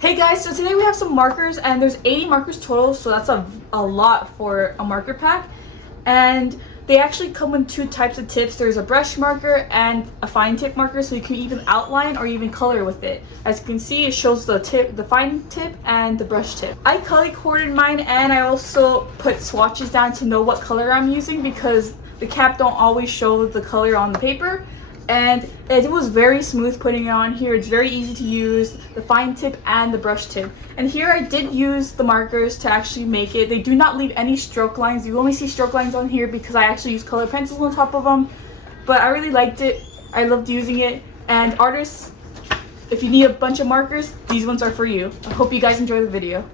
Hey guys, so today we have some markers and there's 80 markers total, so that's a lot for a marker pack. And they actually come in two types of tips. There's a brush marker and a fine tip marker, so you can even outline or even color with it. As you can see, it shows the tip, the fine tip and the brush tip. I color coded mine and I also put swatches down to know what color I'm using because the cap don't always show the color on the paper. And it was very smooth putting it on here. It's very easy to use, the fine tip and the brush tip. And here I did use the markers to actually make it. They do not leave any stroke lines. You only see stroke lines on here because I actually used colored pencils on top of them. But I really liked it. I loved using it. And artists, if you need a bunch of markers, these ones are for you. I hope you guys enjoy the video.